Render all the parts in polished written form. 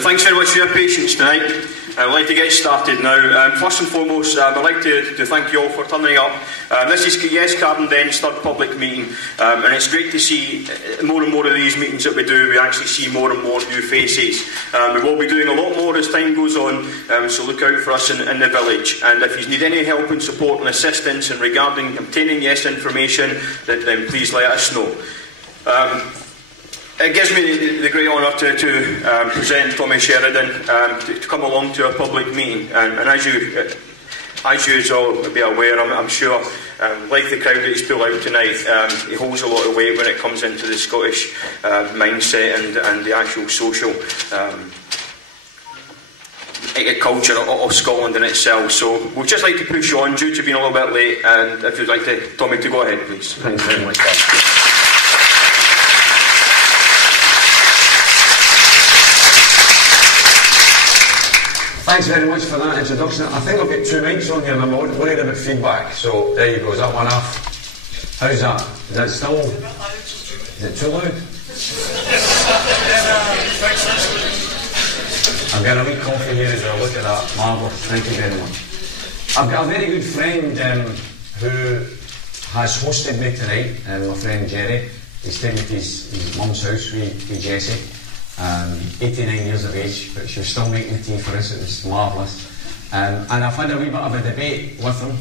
Thanks very much for your patience tonight. I'd like to get started now. First and foremost, I'd like to thank you all for turning up. This is Cardenden's third public meeting, and it's great to see more and more of these meetings that we do. We actually see more and more new faces. We will be doing a lot more as time goes on, so look out for us in the village. And if you need any help and support and assistance in regarding obtaining yes information, then please let us know. It gives me the great honour to present Tommy Sheridan to come along to a public meeting, and as you all will be aware, I'm sure, like the crowd that he's pulled out tonight, he holds a lot of weight when it comes into the Scottish mindset and the actual social culture of Scotland in itself. So we'd just like to push on due to being a little bit late, and if you'd like Tommy to go ahead, please. Thanks very much. Thanks very much for that introduction. I think I've got 2 mics on here and I'm worried about feedback. So there you go, is that one off? How's that? Is that still? Is it too loud? I'm getting a wee coffee here as well, look at that, marvellous, thank you very much. I've got a very good friend who has hosted me tonight, my friend Jerry. He's staying at his mum's house with Jessie. 89 years of age, but she was still making the tea for us. It was marvellous. And I've had a wee bit of a debate with him.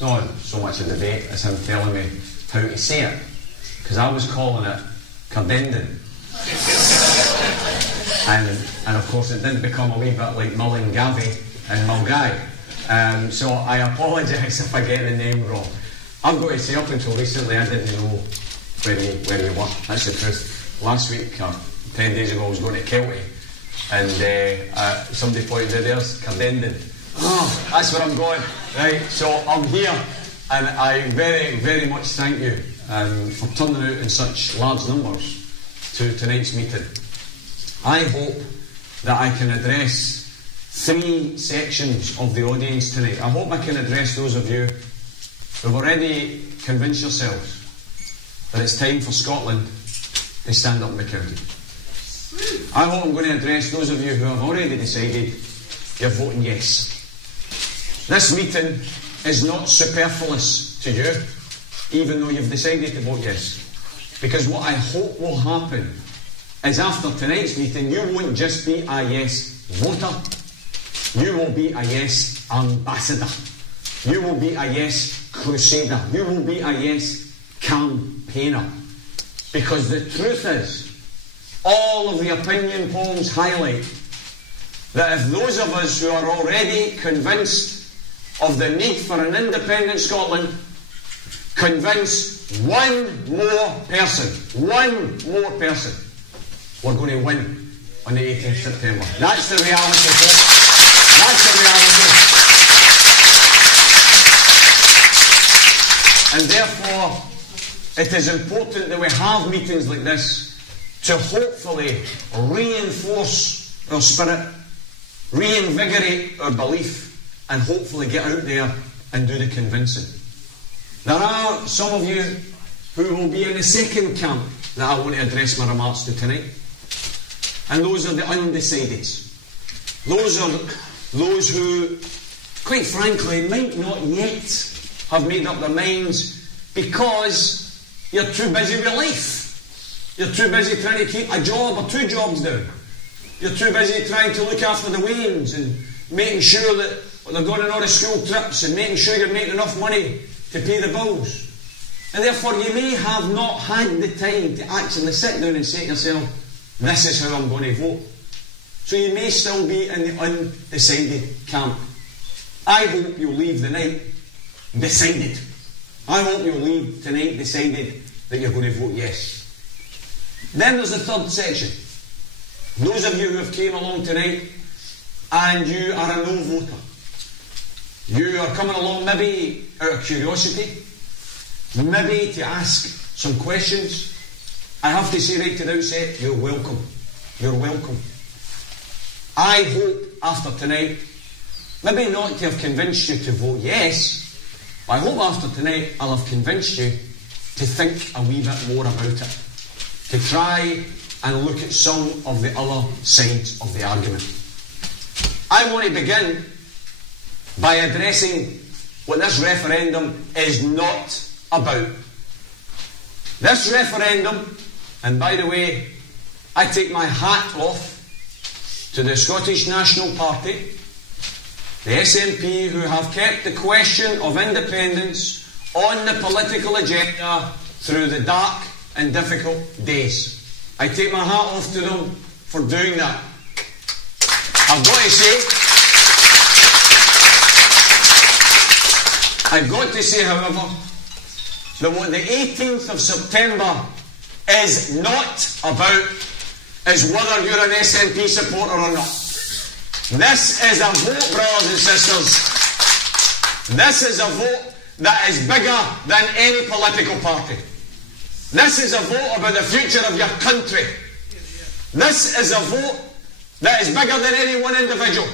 Not so much a debate as him telling me how to say it, because I was calling it Cardenden. and of course it did become a wee bit like Mullingavi and Mulgai. So I apologise if I get the name wrong. I've got to say, up until recently I didn't know where you were. That's the truth. Last week, 10 days ago, I was going to Kelty, and somebody pointed out, there's Cardenden. Oh, that's where I'm going. Right, so I'm here, and I very, very much thank you for turning out in such large numbers to tonight's meeting. I hope that I can address 3 sections of the audience tonight. I hope I can address those of you who've already convinced yourselves that it's time for Scotland to stand up and be counted. I hope I'm going to address those of you who have already decided you're voting yes. This meeting is not superfluous to you, even though you've decided to vote yes. Because what I hope will happen is after tonight's meeting, you won't just be a yes voter, you will be a yes ambassador. You will be a yes crusader. You will be a yes campaigner. Because the truth is, all of the opinion polls highlight that if those of us who are already convinced of the need for an independent Scotland convince one more person, we're going to win on the 18th September. That's the reality, folks. That's the reality. And therefore, it is important that we have meetings like this to hopefully reinforce our spirit, reinvigorate our belief, and hopefully get out there and do the convincing. There are some of you who will be in the second camp that I want to address my remarks to tonight. And those are the undecideds. Those are those who, quite frankly, might not yet have made up their minds because you're too busy with life. You're too busy trying to keep a job or 2 jobs down. You're too busy trying to look after the wains and making sure that they're going on all the school trips and making sure you're making enough money to pay the bills. And therefore you may have not had the time to actually sit down and say to yourself, this is how I'm going to vote. So you may still be in the undecided camp. I hope you'll leave the night decided. I hope you'll leave tonight decided that you're going to vote yes. Then there's the third section. Those of you who have came along tonight and you are a no voter. You are coming along maybe out of curiosity, maybe to ask some questions. I have to say right to the outset, you're welcome. You're welcome. I hope after tonight, maybe not to have convinced you to vote yes, but I hope after tonight I'll have convinced you to think a wee bit more about it. To try and look at some of the other sides of the argument. I want to begin by addressing what this referendum is not about. This referendum, and by the way, I take my hat off to the Scottish National Party, the SNP, who have kept the question of independence on the political agenda through the dark and difficult days. I take my hat off to them for doing that. I've got to say, however, that what the 18th of September is not about is whether you're an SNP supporter or not. This is a vote, brothers and sisters. This is a vote that is bigger than any political party. This is a vote about the future of your country. This is a vote that is bigger than any one individual.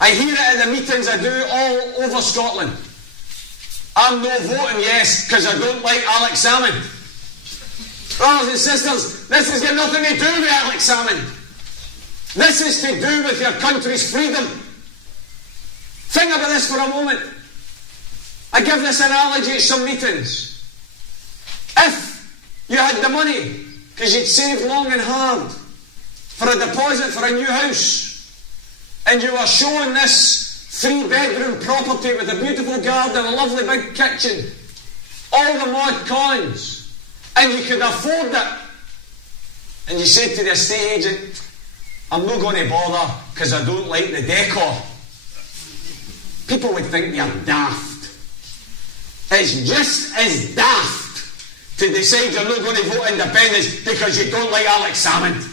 I hear it at the meetings I do all over Scotland. I'm not voting yes because I don't like Alex Salmond. Brothers and sisters, this has got nothing to do with Alex Salmond. This is to do with your country's freedom. Think about this for a moment. I give this analogy at some meetings. If you had the money, because you'd saved long and hard for a deposit for a new house, and you were shown this 3-bedroom property with a beautiful garden, a lovely big kitchen, all the mod cons, and you could afford it, and you said to the estate agent, I'm not going to bother because I don't like the decor. People would think you're daft. It's just as daft to decide you're not going to vote independence because you don't like Alex Salmond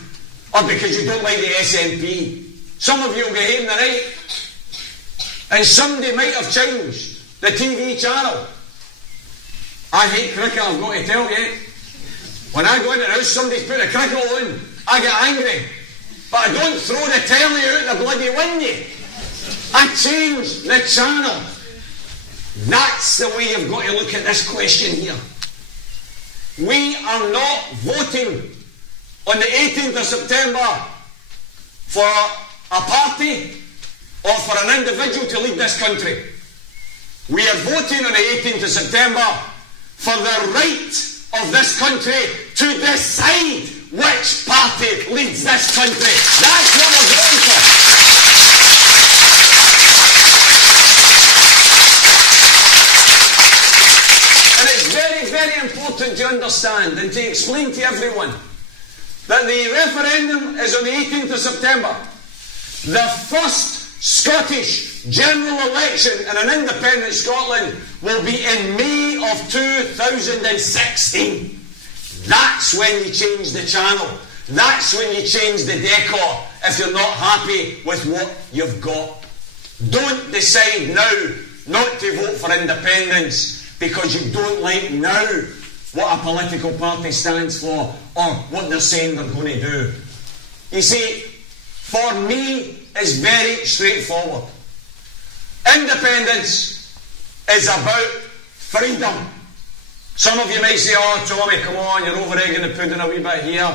or because you don't like the SNP. Some of you will be hating the right, and somebody might have changed the TV channel. I hate cricket, I've got to tell you. When I go into the house, somebody's put a cricket on, I get angry. But I don't throw the telly out the bloody window. I change the channel. That's the way you've got to look at this question here. We are not voting on the 18th of September for a party or for an individual to lead this country. We are voting on the 18th of September for the right of this country to decide which party leads this country. That's what we're voting for. And it's very, very important to understand and to explain to everyone that the referendum is on the 18th of September. The first Scottish general election in an independent Scotland will be in May of 2016. That's when you change the channel. That's when you change the decor if you're not happy with what you've got. Don't decide now not to vote for independence because you don't like now what a political party stands for or what they're saying they're going to do. You see, for me, it's very straightforward. Independence is about freedom. Some of you might say, oh, Tommy, come on, you're over-egging the pudding a wee bit here.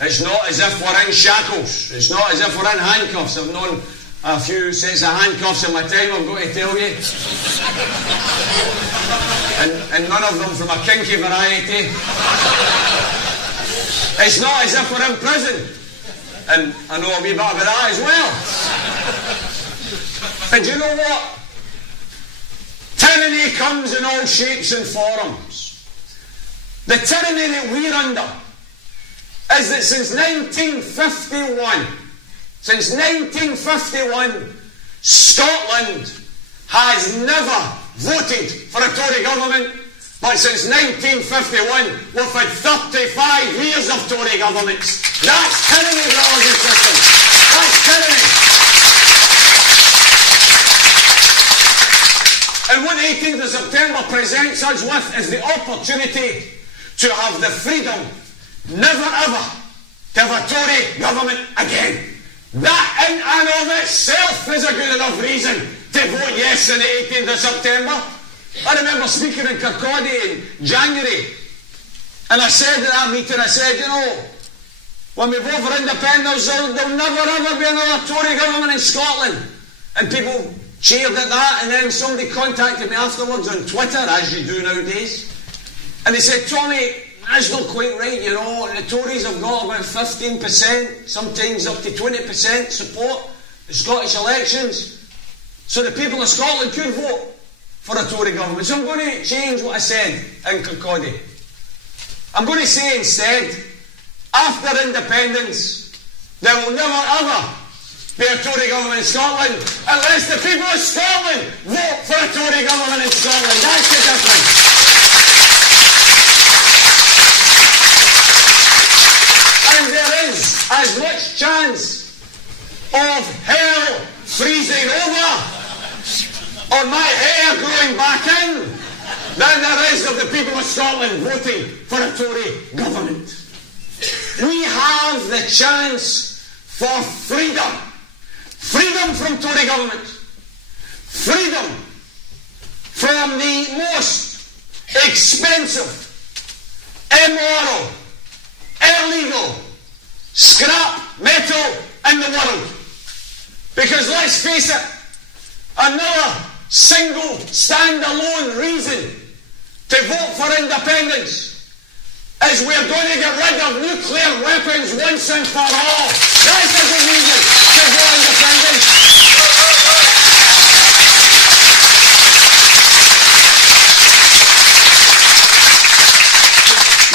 It's not as if we're in shackles. It's not as if we're in handcuffs. I've known a few sets of handcuffs in my time, I've got to tell you. and none of them from a kinky variety. It's not as if we're in prison. And I know a wee bit about that as well. And you know what? Tyranny comes in all shapes and forms. The tyranny that we're under is that since 1951, Scotland has never voted for a Tory government, but since 1951, we've had 35 years of Tory governments. That's tyranny, brothers and sisters. That's tyranny. And what the 18th of September presents us with is the opportunity to have the freedom, never ever, to have a Tory government again. That in and of itself is a good enough reason to vote yes on the 18th of September. I remember speaking in Cardenden in January, and I said at that meeting, I said, you know, When we vote for independence, there'll never ever be another Tory government in Scotland. And people cheered at that, and then somebody contacted me afterwards on Twitter, as you do nowadays, and they said, Tommy, that's not quite right, you know, the Tories have got about 15%, sometimes up to 20% support in Scottish elections, so the people of Scotland could vote for a Tory government. So I'm going to change what I said in Kirkcaldy. I'm going to say instead, after independence, there will never ever be a Tory government in Scotland unless the people of Scotland vote for a Tory government in Scotland. That's the difference. And there is as much chance of hell freezing over or my hair growing back in than there is of the people of Scotland voting for a Tory government. We have the chance for freedom. Freedom from Tory government. Freedom from the most expensive, immoral, illegal scrap metal in the world. Because let's face it, another single stand-alone reason to vote for independence is we're going to get rid of nuclear weapons once and for all. That's a good reason to vote independence.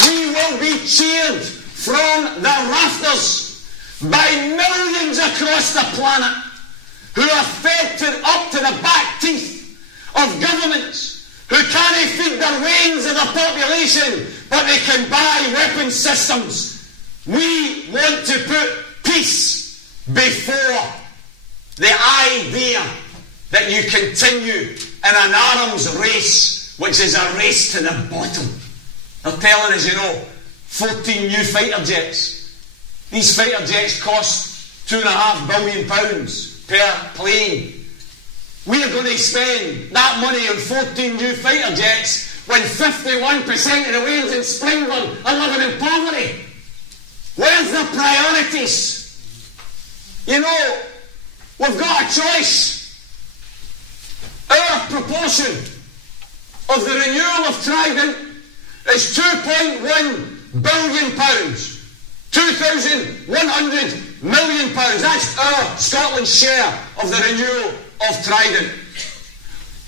We will be cheered from the rafters by millions across the planet who are fed up to the back teeth of governments who can't feed their wains of the population, but they can buy weapon systems. We want to put peace before the idea that you continue in an arms race, which is a race to the bottom. They're telling us, 14 new fighter jets. These fighter jets cost £2.5 billion per plane. We are going to spend that money on 14 new fighter jets when 51% of the Wales in Springburn are living in poverty. Where's the priorities? We've got a choice. Our proportion of the renewal of Trident is £2.1 billion. £2,100 million. That's our Scotland's share of the renewal of Trident.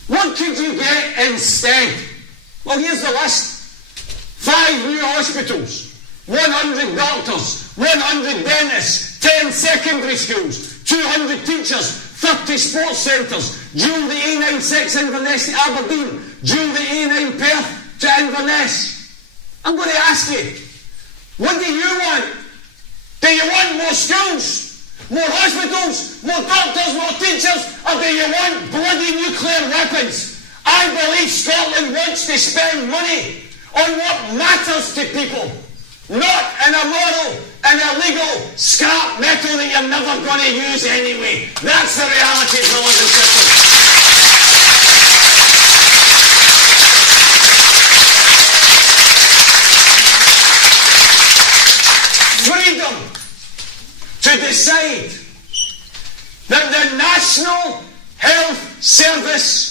What could you get instead? Well, here's the list. 5 new hospitals, 100 doctors, 100 dentists, 10 secondary schools, 200 teachers, 30 sports centres, dual the A96 Inverness to Aberdeen, dual the A9 Perth to Inverness. I'm going to ask you, what do you want? Do you want more schools, more hospitals, more doctors, more teachers, or do you want bloody nuclear weapons? I believe Scotland wants to spend money on what matters to people, not an immoral and illegal scrap metal that you're never going to use anyway. That's the reality, brothers and sisters. Freedom to decide that the National Health Service,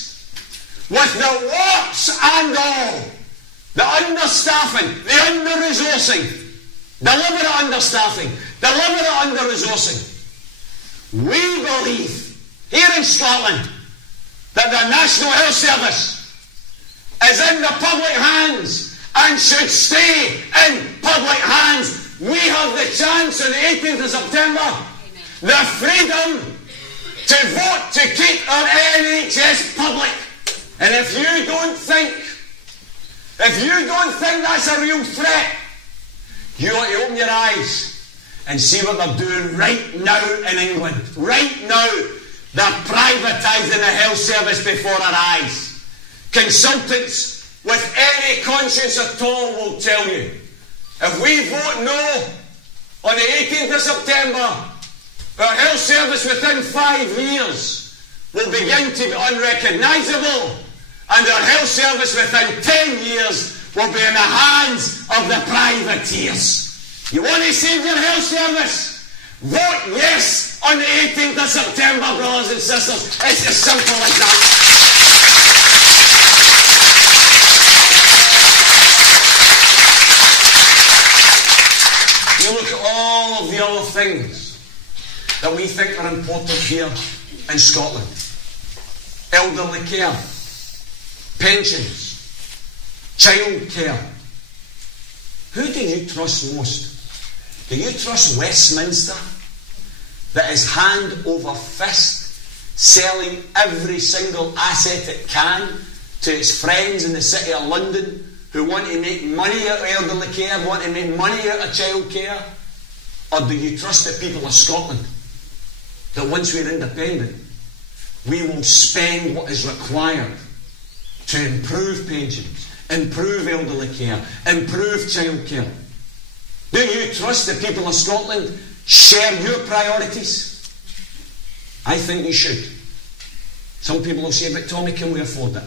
with the warts and all, the understaffing, the under-resourcing, deliberate understaffing, deliberate under-resourcing, we believe here in Scotland that the National Health Service is in the public hands and should stay in public hands. We have the chance on the 18th of September, the freedom to vote to keep our NHS public. And if you don't think that's a real threat, you ought to open your eyes and see what they're doing right now in England. Right now, they're privatising the health service before our eyes. Consultants with any conscience at all will tell you, if we vote no on the 18th of September, our health service within 5 years will begin to be unrecognisable, and our health service within 10 years will be in the hands of the privateers. You want to save your health service? Vote yes on the 18th of September, brothers and sisters. It's as simple as that. You look at all of the other things that we think are important here in Scotland. Elderly care, pensions, child care. Who do you trust most? Do you trust Westminster, that is hand over fist selling every single asset it can to its friends in the City of London who want to make money out of elderly care, want to make money out of child care? Or do you trust the people of Scotland, that once we're independent, we will spend what is required to improve pensions, improve elderly care, improve child care? Do you trust the people of Scotland share your priorities? I think you should. Some people will say, but Tommy, can we afford it?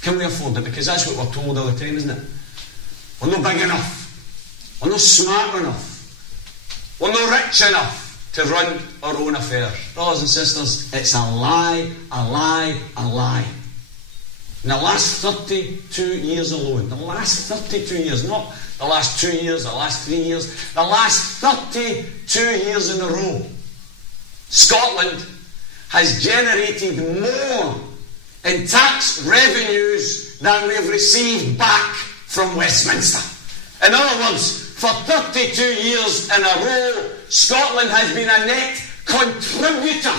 Can we afford it? Because that's what we're told all the time, isn't it? We're not big enough. We're not smart enough. We're not rich enough to run our own affairs. Brothers and sisters, it's a lie, a lie, a lie. In the last 32 years alone, the last 32 years, not the last 2 years, the last 3 years, the last 32 years in a row, Scotland has generated more in tax revenues than we've received back from Westminster. In other words, for 32 years in a row, Scotland has been a net contributor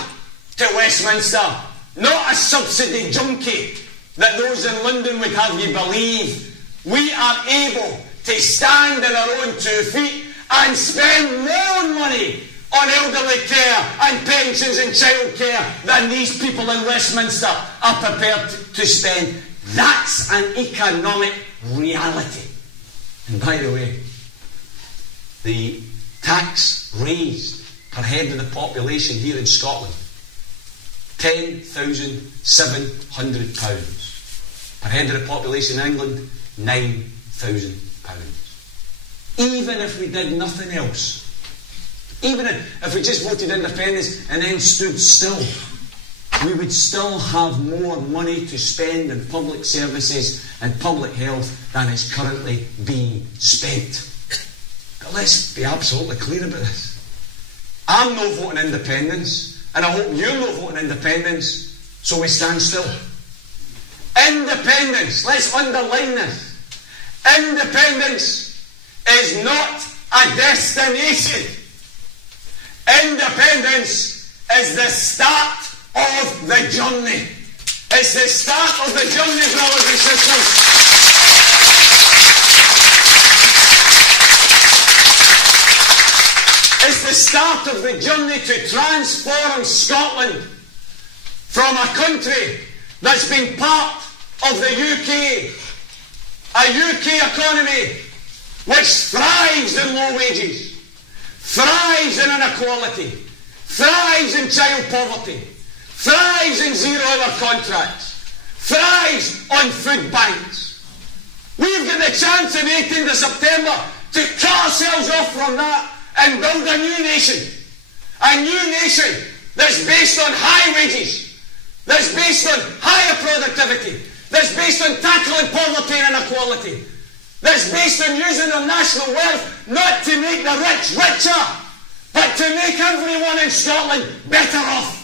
to Westminster, not a subsidy junkie that those in London would have you believe. We are able to stand on our own 2 feet and spend more money on elderly care and pensions and child care than these people in Westminster are prepared to spend. That's an economic reality. And by the way, the tax raised per head of the population here in Scotland, £10,700. Per head of the population in England, £9,000. Even if we did nothing else, even if we just voted independence and then stood still, we would still have more money to spend in public services and public health than is currently being spent. But let's be absolutely clear about this. I'm not voting independence, and I hope you're not voting independence, so we stand still. Independence, let's underline this. Independence is not a destination. Independence is the start of the journey. It's the start of the journey, brothers and sisters. It's the start of the journey to transform Scotland from a country that's been part of the UK, a UK economy which thrives in low wages, thrives in inequality, thrives in child poverty, thrives in zero-hour contracts, thrives on food banks. We've got the chance on 18th of September to cut ourselves off from that and build a new nation that's based on high wages, that's based on higher productivity, that's based on tackling poverty and inequality, that's based on using our national wealth not to make the rich richer, but to make everyone in Scotland better off.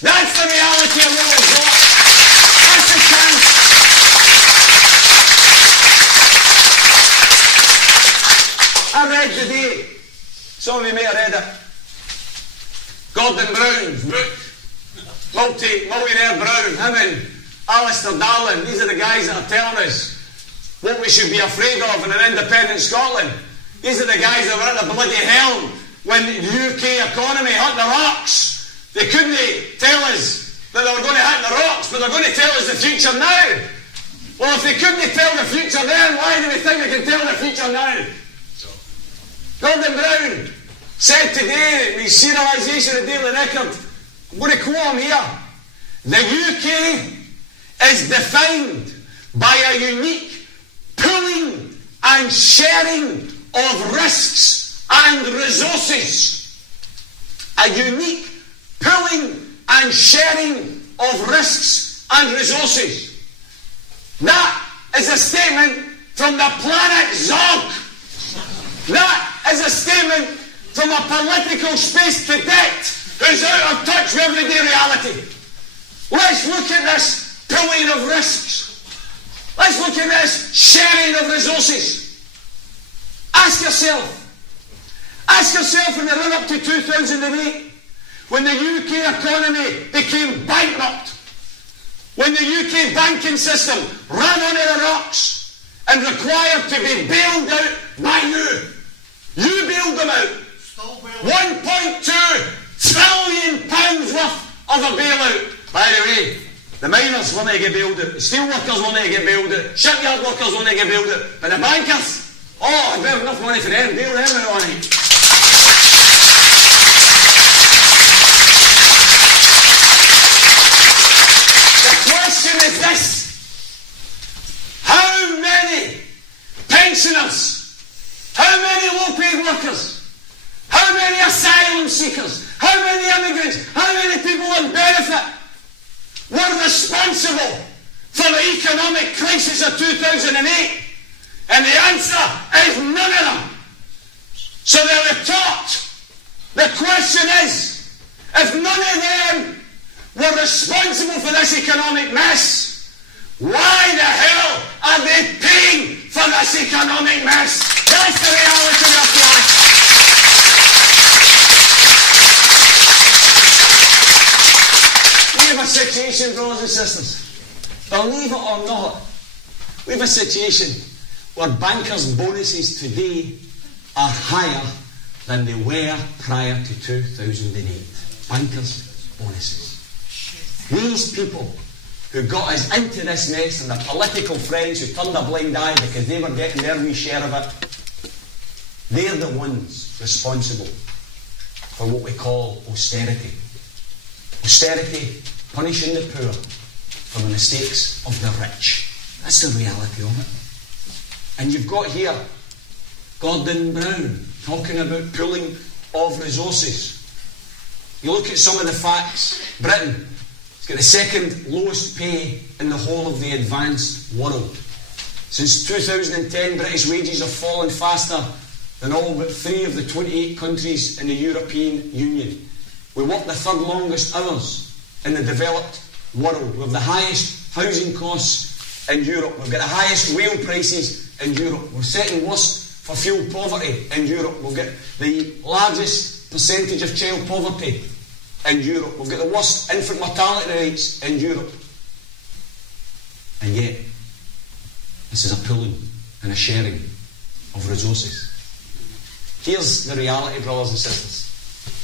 That's the reality of what we've got. That's the chance. I read today, some of you may have read it, Gordon Brown's book, Millionaire Brown, him and Alistair Darling. These are the guys that are telling us what we should be afraid of in an independent Scotland. These are the guys that were at the bloody helm when the UK economy hit the rocks. They couldn't tell us that they were going to hit the rocks, but they're going to tell us the future now. Well, if they couldn't tell the future then, why do we think they can tell the future now? Gordon Brown said today in his serialisation of Daily Record, I'm going to quote him here, the UK is defined by a unique pooling and sharing of risks and resources. A unique pooling and sharing of risks and resources. That is a statement from the planet Zog. That is a statement from a political space cadet who's out of touch with everyday reality. Let's look at this pooling of risks. Let's look at this sharing of resources. Ask yourself in the run-up to 2008, when the UK economy became bankrupt, when the UK banking system ran under the rocks and required to be bailed out by you. You bailed them out. £1.2 trillion worth of a bailout. By the way, the miners want to get bailed out, the steel workers want to get bailed out, shipyard workers want to get bailed out, but the bankers, I've got enough money for them, bail them out on it. The question is this: how many pensioners, how many low-paid workers, how many asylum seekers, how many immigrants, how many people on benefit were responsible for the economic crisis of 2008? And the answer is none of them. So they're retort. The question is, if none of them were responsible for this economic mess, why the hell are they paying for this economic mess? That's the reality of the life. We have a situation, brothers and sisters, believe it or not, we have a situation where bankers' bonuses today are higher than they were prior to 2008. Bankers' bonuses. These people who got us into this mess and the political friends who turned a blind eye because they were getting their wee share of it, they're the ones responsible for what we call austerity. Austerity, punishing the poor for the mistakes of the rich. That's the reality of it. And you've got here Gordon Brown talking about pooling of resources. You look at some of the facts. Britain has got the second lowest pay in the whole of the advanced world. Since 2010, British wages have fallen faster than all but 3 of the 28 countries in the European Union. We work the third longest hours in the developed world. We have the highest housing costs in Europe. We've got the highest rail prices in Europe. We're setting worst for fuel poverty in Europe. We've got the largest percentage of child poverty in Europe. We've got the worst infant mortality rates in Europe. And yet, this is a pooling and a sharing of resources. Here's the reality, brothers and sisters.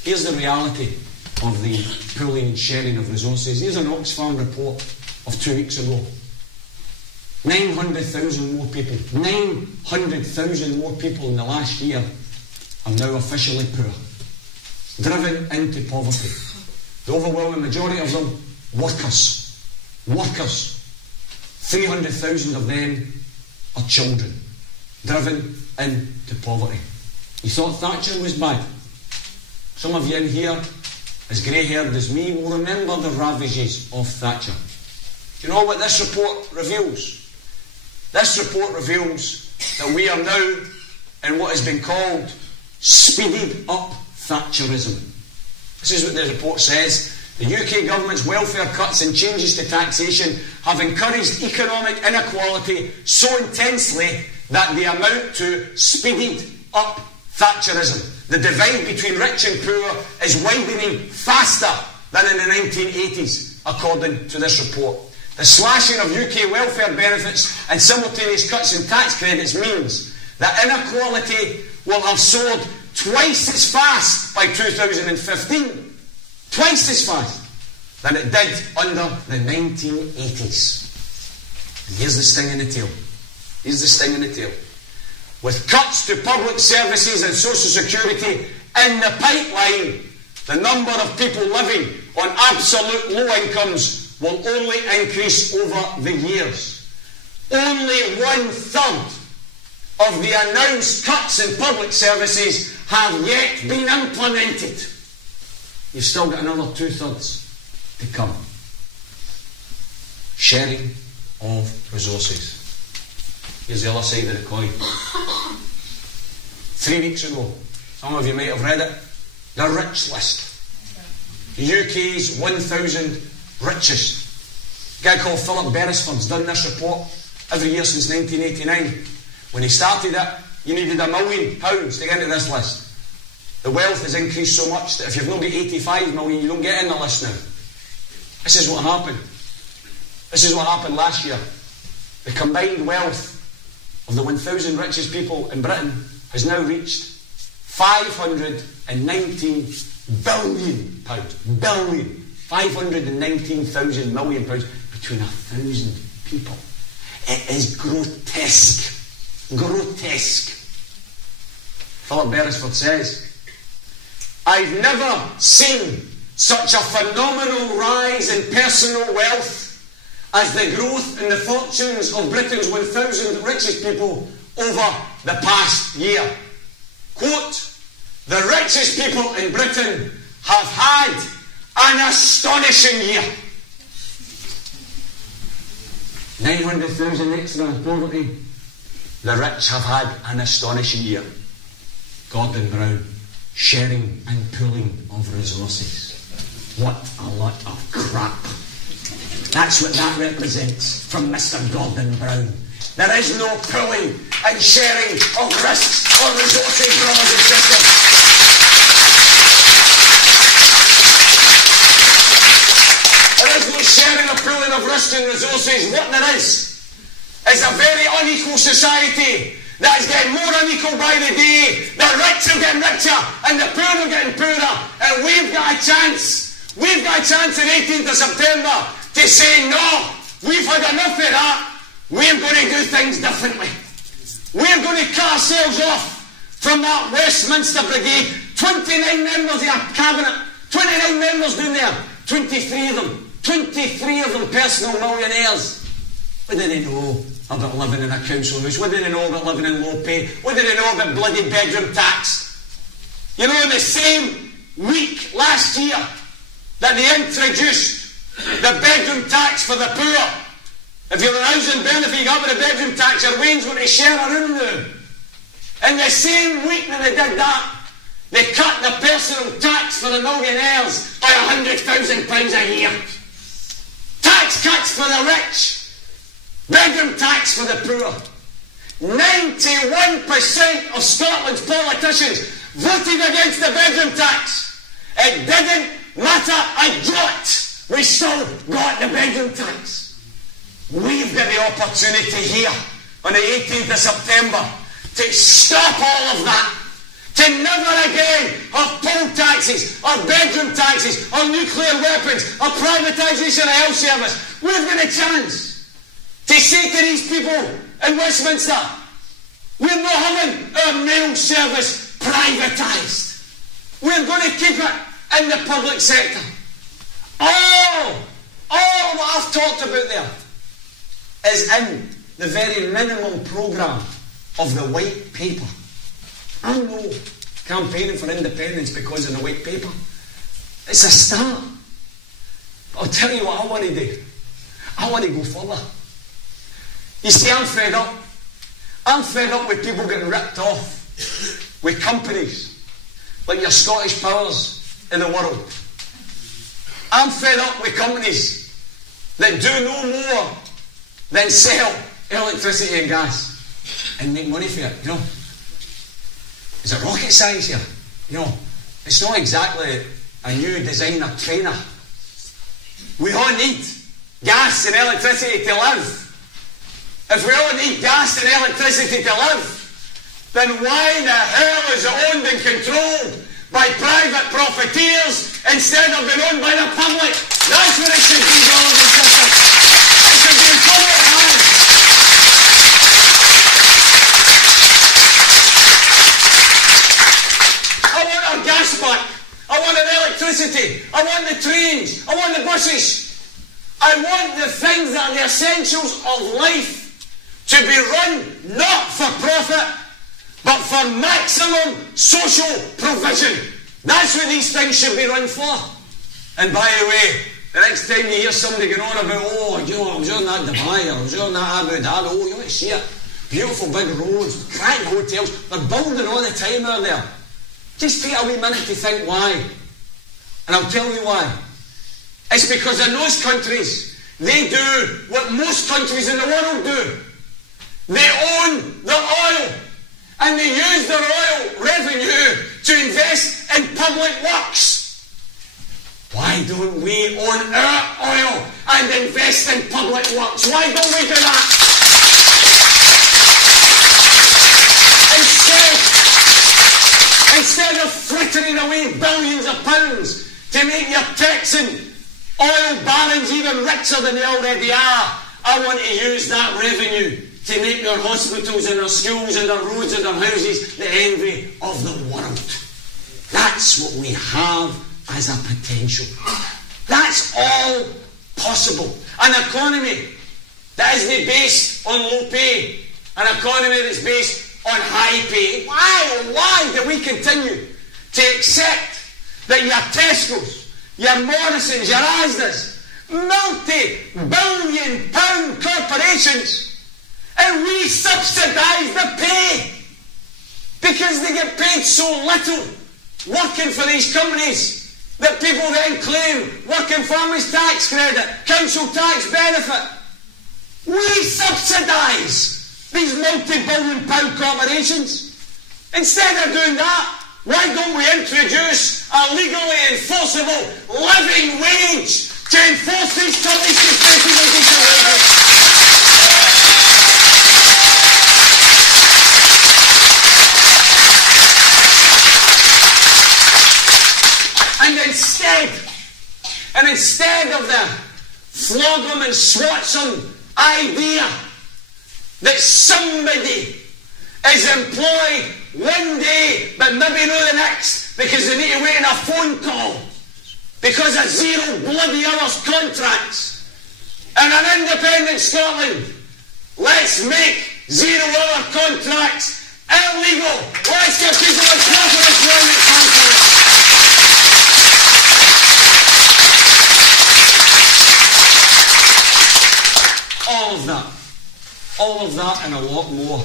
Here's the reality of the pooling and sharing of resources. Here's an Oxfam report of 2 weeks ago. 900,000 more people. 900,000 more people in the last year are now officially poor. Driven into poverty. The overwhelming majority of them, workers. Workers. 300,000 of them are children. Driven into poverty. You thought Thatcher was bad? Some of you in here, as grey-haired as me, will remember the ravages of Thatcher. Do you know what this report reveals? This report reveals that we are now in what has been called speeded up Thatcherism. This is what the report says. The UK government's welfare cuts and changes to taxation have encouraged economic inequality so intensely that they amount to speeded up Thatcherism. The divide between rich and poor is widening faster than in the 1980s, according to this report. The slashing of UK welfare benefits and simultaneous cuts in tax credits means that inequality will have soared twice as fast by 2015. Twice as fast than it did under the 1980s. And here's the sting in the tail. Here's the sting in the tail. With cuts to public services and social security in the pipeline, the number of people living on absolute low incomes will only increase over the years. Only 1/3 of the announced cuts in public services have yet been implemented. You've still got another 2/3 to come. Sharing of resources. Here's the other side of the coin. 3 weeks ago, some of you might have read it, the rich list. The UK's 1,000 richest. A guy called Philip Beresford's done this report every year since 1989. When he started it, you needed £1 million to get into this list. The wealth has increased so much that if you've not got 85 million, you don't get in the list now. This is what happened. This is what happened last year. The combined wealth of the 1,000 richest people in Britain has now reached £519 billion. Billion. 519,000 million pounds between 1,000 people. It is grotesque. Grotesque. Philip Beresford says, I've never seen such a phenomenal rise in personal wealth as the growth in the fortunes of Britain's 1,000 richest people over the past year. Quote, the richest people in Britain have had an astonishing year. 900,000 extra in poverty. The rich have had an astonishing year. Gordon Brown, sharing and pooling of resources. What a lot of crap. That's what that represents from Mr. Gordon Brown. There is no pooling and sharing of risks or resources, brothers and sisters. There is no sharing or pooling of risks and resources. What there is a very unequal society that is getting more unequal by the day. The rich are getting richer and the poor are getting poorer. And we've got a chance. We've got a chance on 18th of September to say, no, we've had enough of that. We're going to do things differently. We're going to cut ourselves off from that Westminster Brigade. 29 members of our cabinet. 29 members down there. 23 of them. 23 of them personal millionaires. What do they know about living in a council house? What do they know about living in low pay? What do they know about bloody bedroom tax? You know, in the same week last year that they introduced the bedroom tax for the poor. If you're on a housing benefit, you got with a bedroom tax, your Wayne's going to share a room now. In the same week that they did that, they cut the personal tax for the millionaires by £100,000 a year. Tax cuts for the rich. Bedroom tax for the poor. 91% of Scotland's politicians voted against the bedroom tax. It didn't matter a jot. We still got the bedroom tax. We've got the opportunity here on the 18th of September to stop all of that. To never again have poll taxes, or bedroom taxes, or nuclear weapons, or privatisation of health service. We've got a chance to say to these people in Westminster, we're not having our mail service privatised. We're going to keep it in the public sector. All what I've talked about there is in the very minimum programme of the white paper. I know campaigning for independence because of the white paper. It's a start. I'll tell you what I want to do. I want to go further. You see, I'm fed up. I'm fed up with people getting ripped off with companies like your Scottish Powers in the world. I'm fed up with companies that do no more than sell electricity and gas and make money for it, you know. Is it rocket science here? You know, it's not exactly a new designer trainer. We all need gas and electricity to live. If we all need gas and electricity to live, then why the hell is it owned and controlled by private profiteers instead of being owned by the public? That's what it should be, brothers and sisters. It should be in public hands. I want our gas back. I want our electricity. I want the trains. I want the buses. I want the things that are the essentials of life to to be run not for profit, but for maximum social provision. That's what these things should be run for. And by the way, the next time you hear somebody going on about, oh, you know, I was on that Dubai, I was on that Abu Dhabi, oh, you want to see it? Beautiful big roads, cracking hotels, they're building all the time out there. Just take a wee minute to think why. And I'll tell you why. It's because in those countries, they do what most countries in the world do. They own the oil, and they use their oil revenue to invest in public works. Why don't we own our oil and invest in public works? Why don't we do that? Instead of frittering away billions of pounds to make your Texan oil barons even richer than they already are, I want to use that revenue to make our hospitals and our schools and our roads and our houses the envy of the world. That's what we have as a potential. That's all possible. An economy that isn't based on low pay, an economy that's based on high pay. Why do we continue to accept that your Tesco's, your Morrisons, your Asda's, multi-billion pound corporations, and we subsidise the pay because they get paid so little working for these companies that people then claim working families tax credit, council tax benefit. We subsidise these multi-billion pound corporations. Instead of doing that, why don't we introduce a legally enforceable living wage to enforce these companies to pay people decent wages? And instead of the flog them and swats them idea that somebody is employed one day but maybe not the next because they need to wait on a phone call because of 0 bloody hours contracts. And an independent Scotland, let's make 0 hour contracts illegal. Let's give people a proper employment contract. All of that and a lot more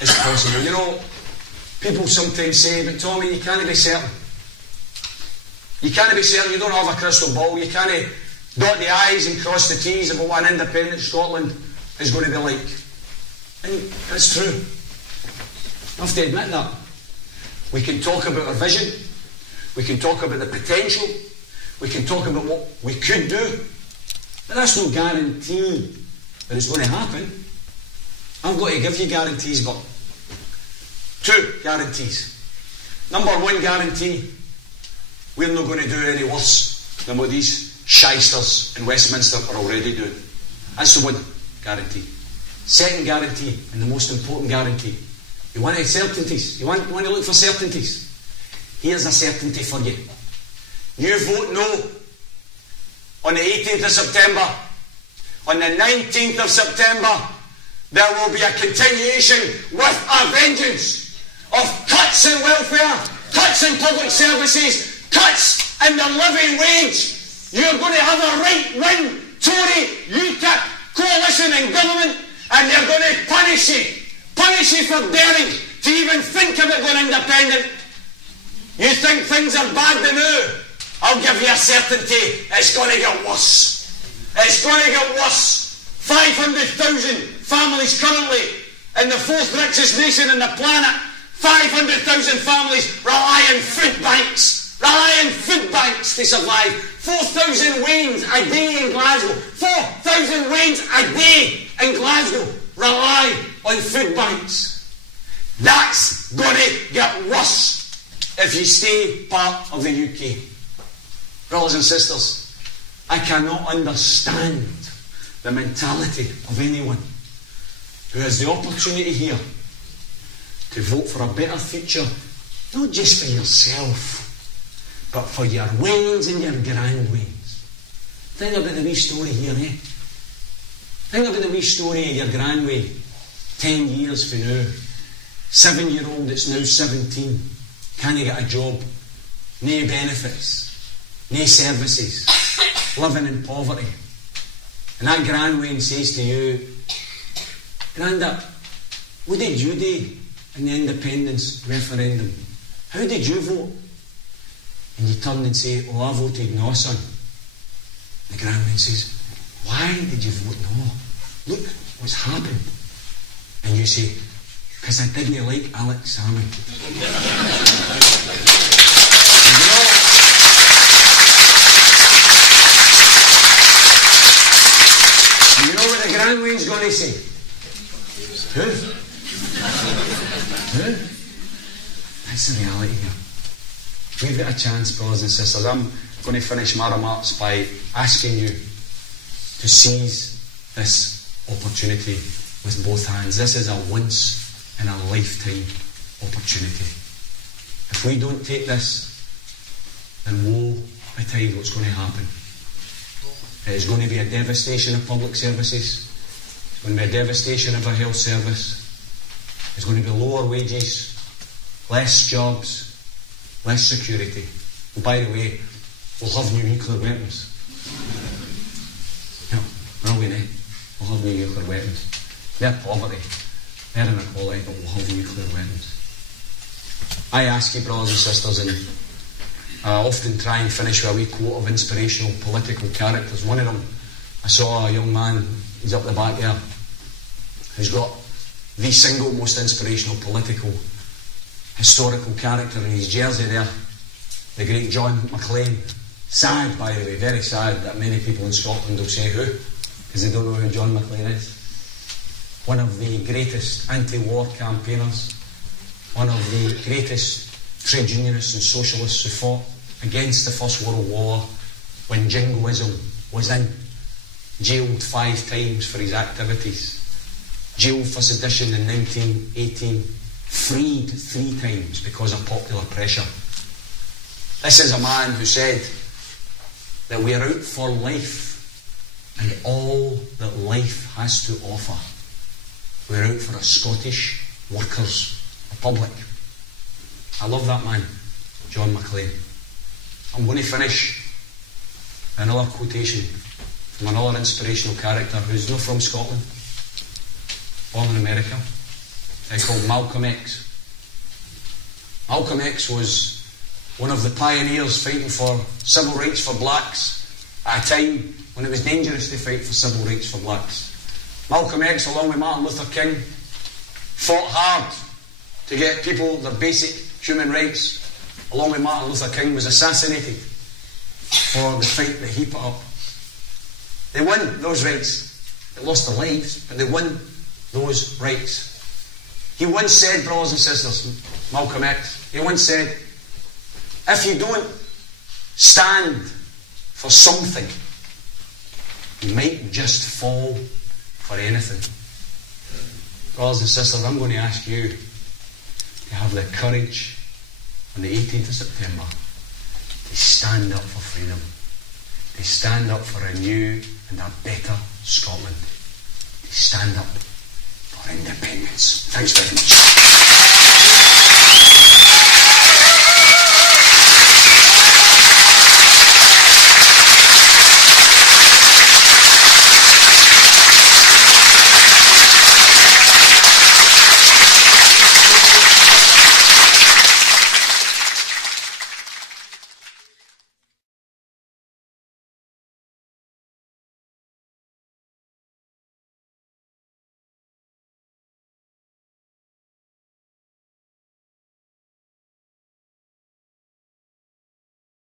is possible. You know, people sometimes say, but Tommy, you can't be certain. You can't be certain, you don't have a crystal ball, you can't dot the I's and cross the T's about what an independent Scotland is going to be like. And that's true. I have to admit that. We can talk about our vision, we can talk about the potential, we can talk about what we could do, but that's no guarantee that it's going to happen. I'm going to give you guarantees, but 2 guarantees. Number 1 guarantee, we're not going to do any worse than what these shysters in Westminster are already doing. That's the 1 guarantee. Second guarantee, and the most important guarantee, you want certainties. You want to look for certainties. Here's a certainty for you. You vote no on the 18th of September. On the 19th of September, there will be a continuation with a vengeance of cuts in welfare, cuts in public services, cuts in the living wage. You're going to have a right-wing Tory UKIP coalition in government, and they're going to punish you for daring to even think about going independent. You think things are bad now? I'll give you a certainty, it's going to get worse. It's going to get worse. 500,000 families currently in the 4th richest nation on the planet. 500,000 families rely on food banks. To survive. 4,000 wains a day in Glasgow. 4,000 wains a day in Glasgow rely on food banks. That's going to get worse if you stay part of the UK. Brothers and sisters, I cannot understand the mentality of anyone who has the opportunity here to vote for a better future, not just for yourself, but for your wings and your grandwings. Think about the wee story here, eh? Think about the wee story of your grandway 10 years from now. 7-year-old that's now 17. Can't get a job. No benefits. No services. Living in poverty. And that Granwain says to you, Granda, what did you do in the independence referendum? How did you vote? And you turn and say, oh, I voted no, son. The Granwain says, why did you vote no? Look what's happened. And you say, because I didn't like Alex Salmon. And you know what the Granwain's going to say? Who? That's the reality here. We've got a chance, brothers and sisters. I'm going to finish my remarks by asking you to seize this opportunity with both hands. This is a once in a lifetime opportunity. If we don't take this, then woe betide what's going to happen. It is going to be a devastation of public services. It's going to be a devastation of our health service. It's going to be lower wages, less jobs, less security. And by the way, we'll have new nuclear weapons. No, will we not? We'll have new nuclear weapons. They're poverty, they're inequality, but we'll have nuclear weapons. I ask you, brothers and sisters, and I often try and finish with a wee quote of inspirational political characters. One of them, I saw a young man, he's up the back there, who's got the single most inspirational political historical character in his jersey there, the great John McClain. Sad, by the way, very sad that many people in Scotland will say who, because they don't know who John McClain is. One of the greatest anti-war campaigners, one of the greatest trade unionists and socialists who fought against the First World War when jingoism was in, jailed 5 times for his activities, jailed for sedition in 1918, freed 3 times because of popular pressure. This is a man who said that we are out for life and all that life has to offer. We're out for a Scottish workers' republic. I love that man, John McClain. I'm going to finish another quotation from another inspirational character who's not from Scotland, born in America. He's called Malcolm X. Malcolm X was one of the pioneers fighting for civil rights for blacks at a time when it was dangerous to fight for civil rights for blacks. Malcolm X, along with Martin Luther King, fought hard to get people their basic human rights. Along with Martin Luther King, was assassinated for the fight that he put up. They won those rights. They lost their lives, but they won those rights. He once said, brothers and sisters, Malcolm X, he once said, if you don't stand for something, you might just fall for anything. Brothers and sisters, I'm going to ask you to have the courage on the 18th of September to stand up for freedom, to stand up for a new and a better Scotland, to stand up for independence. Thanks very much.